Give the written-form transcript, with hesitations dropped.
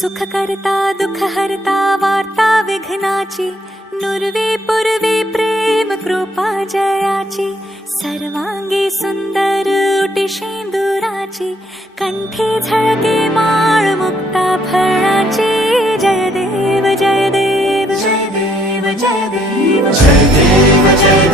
सुख करता दुख हरता वार्ता विघ्नाची, नुरवी पूर्वी प्रेम कृपा जयाची, सर्वांगी सुंदर उटी शेंदुराची, कंठी झळके माळ मुक्ता फळाची। जय देव जय देव जय देव जय देव जय देव जय